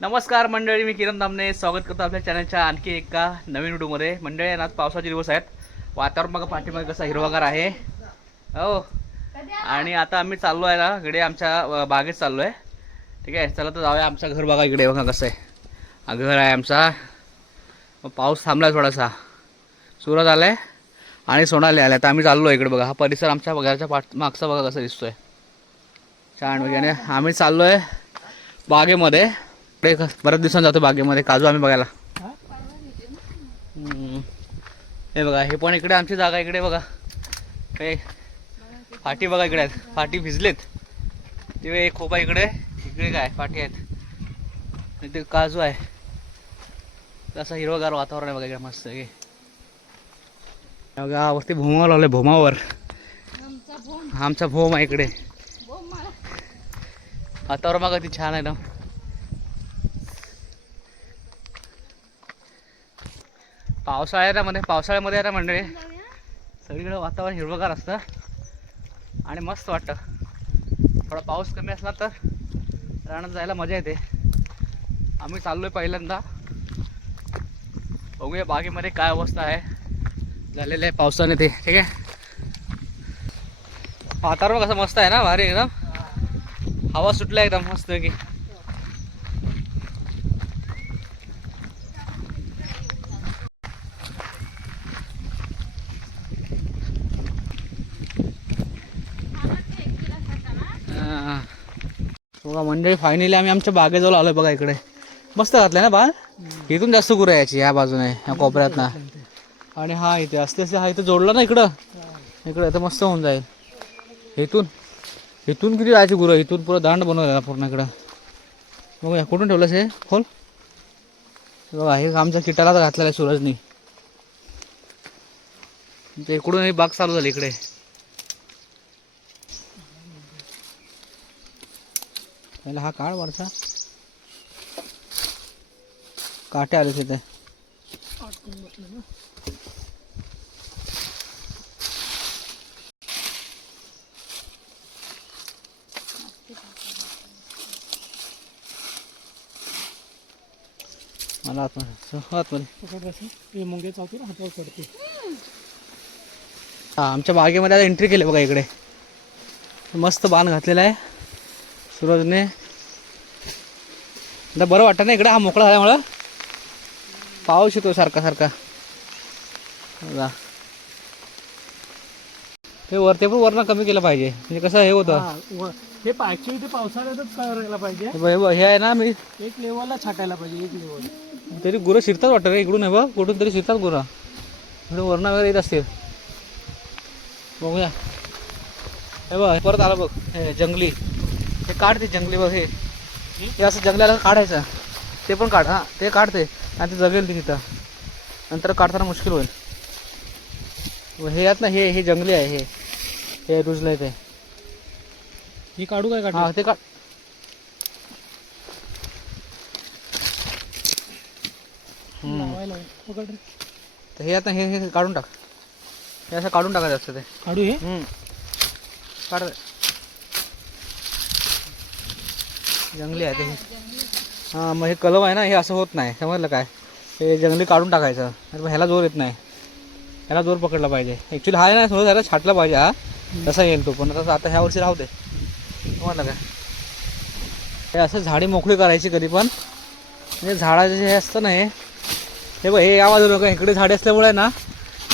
नमस्कार मंडळी, मी किरण दामने स्वागत करतो आपल्या चॅनलच्या आणखी एका नवीन व्हिडिओमध्ये. मंडळी आज पावसाचे दिवस आहेत. वातावरण बघा पाठीमागे कसं हिरवागार आहे हो. आणि आता आम्ही चाललो आहे ना इकडे आमच्या बागेत चाललो आहे. ठीक आहे, चला तर जाऊया. आमचं घर बघा इकडे, बघा कसं आहे. हा घर आहे आमचा. पाऊस थांबला थोडासा, सूरज आला आहे आणि सोनाली आल्या. तर आम्ही चाललो आहे इकडे. बघा हा परिसर आमच्या घराच्या मागचा बघा कसं दिसतोय छान वगैरे. आम्ही चाललो आहे बागेमध्ये. बऱ्याच दिवसांनी जातो बागेमध्ये काजू आम्ही बघायला. हे बघा, हे पण इकडे आमची जागा. इकडे बघा हे फाटी बघा इकडे आहेत. फाटी भिजलेत ते. खोपा इकडे, इकडे काय फाटी आहेत. इथे काजू आहे. असं हिरवगार वातावरण आहे बघा इकडे मस्त. हे बघा वरती भोमावर लावले. भोमावर आमचा भोम आहे इकडे. वातावरण बघा किती छान आहे ना. पावसाळ्यामध्ये आता मंडळी सगळीकडे वातावरण हिरवगार असतं आणि मस्त वाटतं. थोडा पाऊस कमी असला तर रानात जायला मजा येते. आम्ही चाललोय पहिल्यांदा. बघूया बागेमध्ये काय अवस्था आहे झालेलं आहे पावसाने ते. ठीक आहे, वातावरण कसं मस्त आहे ना, भारी एकदम. हवा सुटल्या एकदम मस्त की. बघा मंडळी, फायनली आम्ही आमच्या बागेजवळ आलोय. बघा इकडे मस्त घातलंय ना बाळ. इथून जास्त गुरं यायची ह्या बाजूने, ह्या कोपऱ्यात ना. आणि हा इथे असते हा इथं जोडला ना इकडं. इकडे तर मस्त होऊन जाईल. इथून किती जायची गुरं. इथून पुरं दांड बनवलं पूर्ण इकडं. बघूया कुठून ठेवलंस हे खोल. बघा हे आमच्या किटाला तर घातलेलं आहे सूरजनी. इकडून बाग चालू झाली इकडे. पहिला हा काढ वरचा. काटे आले तिथे. मला मुंगे चावते ना हातावर पडते. हा आमच्या बागेमध्ये आता एंट्री केली बघा इकडे. मस्त बाण घातलेला आहे सूरजने. आता बरं वाटतं ना इकडे, हा मोकळा झाल्यामुळं. पाऊस येतो सारखा सारखा. ते वरते पण वरनं कमी केलं पाहिजे, म्हणजे कसं हे होतं. हे ऍक्च्युली ते पावसाळ्यातच करायला पाहिजे. हे आहे ना, मी एक लेवलला छाटायला पाहिजे, एक लेवल. तरी गुरं शिरतात वाटतं रे इकडून. आहे बघ कुठून तरी शिरतात गुरं. इकडे वरनं वगैरे येत असतील. बघूया. हे बघ परत आलं बघ हे जंगली. हे काढते जंगली बघ. हे असं जंगलाला काढायचं. ते पण काढ. हां ते काढते आणि ते जगेल ती तिथं. नंतर काढताना मुश्किल होईल. हे यात ना हे जंगली आहे. हे रुजलंय ते. हे काढू काय? हां ते काढ. तर हे आता हे काढून टाक. हे असं काढून टाकायचं असतं ते. काढू हे काढ. जंगली आहे ते. हां मग हे कलम आहे ना, हे असं होत नाही. समजलं काय. हे जंगली काढून टाकायचं. मग ह्याला जोर येत नाही. ह्याला जोर पकडला पाहिजे. ॲक्च्युली हा ना थोडं जरा छाटला पाहिजे. हा तसा येईल तो. पण तसं आता ह्या वर्षी राहू दे. समजलं काय. हे असं झाडी मोकळी करायची कधी पण. म्हणजे झाडाचे हे असतं ना हे बघ. हे या बाजूला बघा इकडे झाडे असल्यामुळे ना,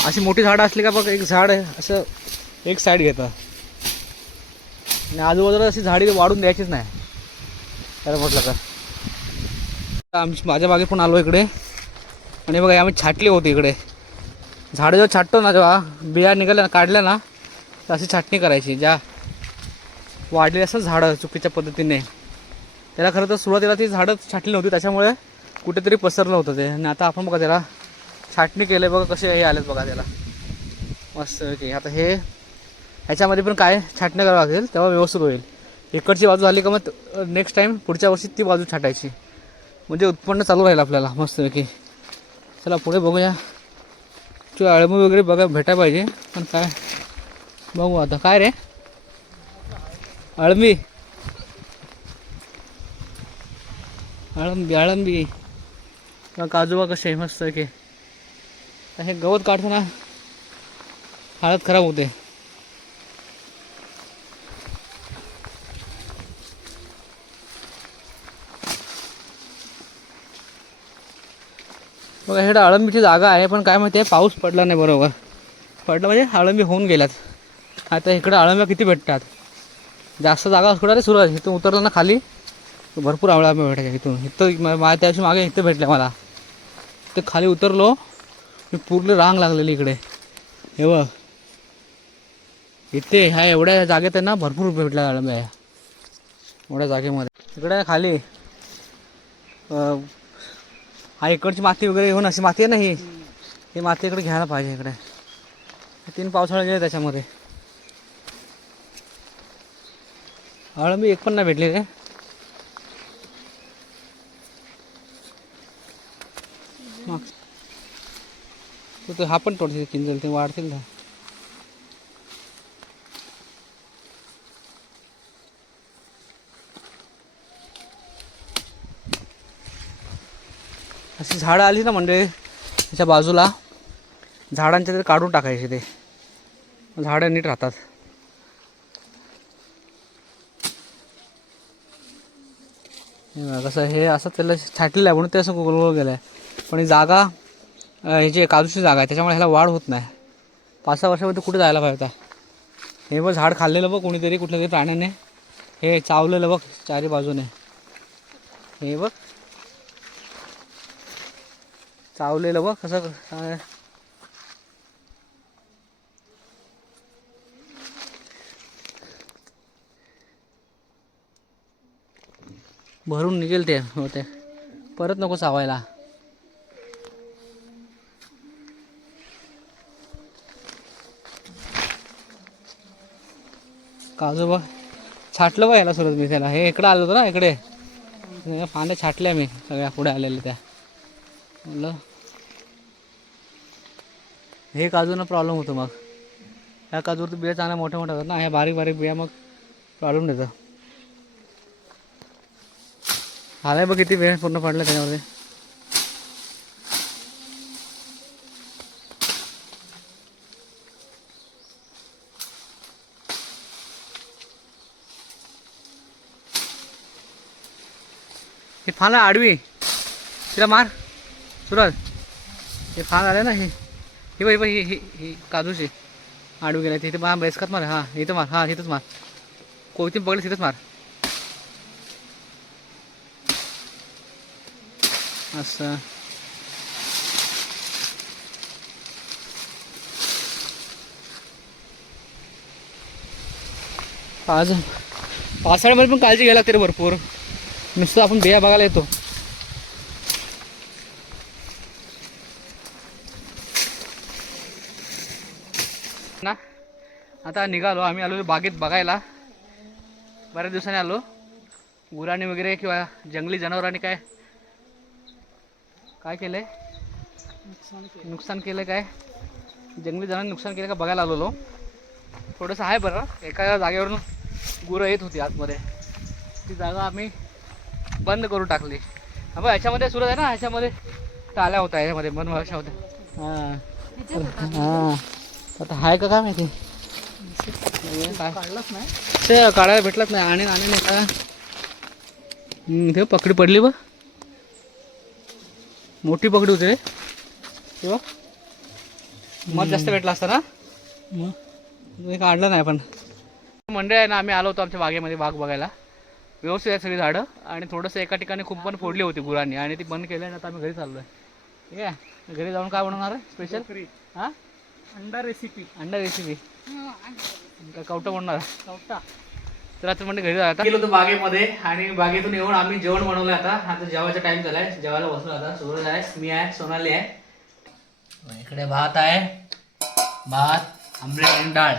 अशी मोठी झाडं असली का बघ, एक झाड असं एक साईड घेतं आणि आजूबाजूला अशी झाडी वाढून द्यायचीच नाही. त्याला म्हटलं का माझ्या बागेत पण आलो इकडे. आणि बघा आम्ही छाटली होती इकडे. झाडं जेव्हा छाटतो ना, जेव्हा बिया निघाल्या काढल्या ना, तर अशी छाटणी करायची. ज्या वाढलेली असं झाडं चुकीच्या पद्धतीने, त्याला खरं तर सुरुवातीला ती झाडं छाटली नव्हती, त्याच्यामुळे कुठेतरी पसरलं होतं ते. आणि आता आपण बघा त्याला छाटणी केले. बघा कसे हे आलेत बघा त्याला मस्त की. आता हे ह्याच्यामध्ये पण काय छाटणी करावं लागेल, तेव्हा व्यवस्थित होईल. इकडची बाजू झाली का मग नेक्स्ट टाईम पुढच्या वर्षी ती बाजू छाटायची, म्हणजे उत्पन्न चालू राहील आपल्याला मस्त की. चला पुढे बघूया. अळमी वगैरे बघा भेटायला पाहिजे. पण काय बघू आता. काय रे अळमी. अळंबी किंवा काजूबा कसे मस्त की हे गवत काढताना हालत खराब होते. बघा हे अळंबीची जागा आहे, पण काय माहिती आहे पाऊस पडला नाही बरोबर. पडलं म्हणजे अळंबी होऊन गेल्यात. आता इकडे अळंब्या किती भेटतात, जास्त जागा असणार रे सुरज. इथून उतरलं ना खाली भरपूर अळंब्या भेटायच्या. इथून इथं माझ्या त्याशी मागे इथं भेटल्या मला. ते खाली उतरलो मी पूर्ण रांग लागलेली इकडे. हे बघ इथे ह्या एवढ्या जागेत आहे ना भरपूर भेटल्या अळंब्या एवढ्या जागेमध्ये. इकडे खाली हा इकडची माती वगैरे येऊन अशी माती आहे ना ही माती इकडे घ्यायला पाहिजे. इकडे 3 पावसाळे गेले त्याच्यामध्ये. अळंबी एक पण नाही भेटली रे. तो हा पण तोडते किंजल ते वाढतील ना. अशी झाडं आली ना म्हणजे त्याच्या बाजूला झाडांच्या ते काढून टाकायचे. ते झाडं नीट राहतात. कसं हे असं त्याला छाटलेलं आहे म्हणून ते असं गोल गेलं आहे. पण ही जागा ही जी काजूची जागा आहे त्याच्यामुळे ह्याला वाढ होत नाही. 5-6 वर्षामध्ये कुठे जायला पाहिजे होता. हे बघ झाड खाल्लेलं बघ कोणीतरी कुठल्या तरी प्राण्याने. हे चावलेलं बघ चारी बाजूने. हे बघ चावलेलं बघ कसं. भरून निघेल ते होते परत नको चावायला. काजू बघ छाटलं बघ याला सुरत मी त्याला. हे इकडं आलं होतं ना इकडे फांद्या छाटल्या मी सगळ्या पुढे आलेल्या त्या. म्हणलं हे काजूनं प्रॉब्लेम होतो. मग ह्या काजूवर तर बिया चांगल्या मोठ्या मोठ्या होतात ना. ह्या बारीक बारीक बिया मग प्रॉब्लेम देतं. आलाय बघ किती वेळ पूर्ण पडलं त्याच्यामध्ये. हे फान आडवी तिला मार सुरज. हे फान आले ना ही बाई बाई ही काजूची आडवी गेल्या तिथे मार. बेसकात मार. हां इथं मार. हां इथंच मार. कोयती पकडली तिथंच मार. असं आज पावसाळ्यामध्ये पण काळजी घ्यायला लागते रे भरपूर. नुसतं आपण बिया बघायला येतो. ना आता निघालो आम्ही. आलो बागेत बघायला. बऱ्याच दिवसांनी आलो. गुरांनी वगैरे किंवा जंगली जनावरांनी काय काय केलंय नुकसान केलं काय. जंगली जनावरांनी नुकसान केलं का बघायला आलेलो. थोडंसं आहे बरं. एका जागेवरून गुरं येत होती आतमध्ये. ती जागा आम्ही बंद करून टाकली. हा बघ ह्याच्यामध्ये सुरत आहे ना. ह्याच्यामध्ये टाल्या होता ह्याच्यामध्ये मन वर्षा होत्या. हां हां आता आहे का काय माहिती. काढलंच नाही ते काढायला भेटलंच नाही. आणि नाही का ते पकडी पडली बघ. मोठी पकडी होती रे तेव्हा. मग जास्त भेटला असता ना. मग काढलं नाही. पण मंडळ आहे ना आम्ही आलो होतो आमच्या बागेमध्ये बाग बघायला. व्यवस्थित आहे सगळी झाडं. आणि थोडंसं एका ठिकाणी खूप पण फोडली होती गुरांनी आणि ती बंद केली. आणि आता आम्ही घरी चाललो आहे. ठीक आहे घरी जाऊन काय बनवणार आहे स्पेशल. हां अंडा रेसिपी. अंडा रेसिपी काय कवटा बनणार कवटा. तर आता म्हणजे घरी जायला गेलो होतो बागेमध्ये. आणि बागेतून येऊन आम्ही जेवण बनवलं. आता जेवायचा टाइम झालाय. जेवायला बसलो आता. सूरज आहे, मी आहे, सोनाली आहे. इकडे भात आहे. भात आमलेट आणि डाळ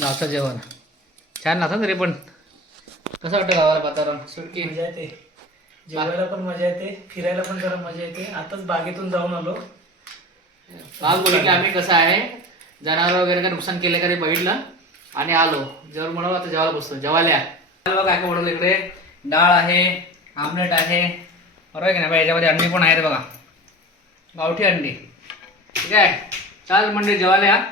गावचं जेवण. छान लागतं तरी पण. कसं वाटतं गावाला वातावरण. सुटकी मजा येते. जेवायला पण मजा येते. फिरायला पण जरा मजा येते. आताच बागेतून जाऊन आलो. बाग बघितली आम्ही. कसं आहे जनावर वगैरे काय नुकसान केलं का ते बघितलं आणि आलो. जेवण बनवलं आता जेवायला बसतो. जेवायला काय काय बनवलं इकडे. डाळ आहे, आमलेट आहे, बरोबर आहे की नाही? याच्यामध्ये अंडी पण आहेत बघा, गावठी अंडी. ठीक आहे, चाल म्हणजे जेवायला या.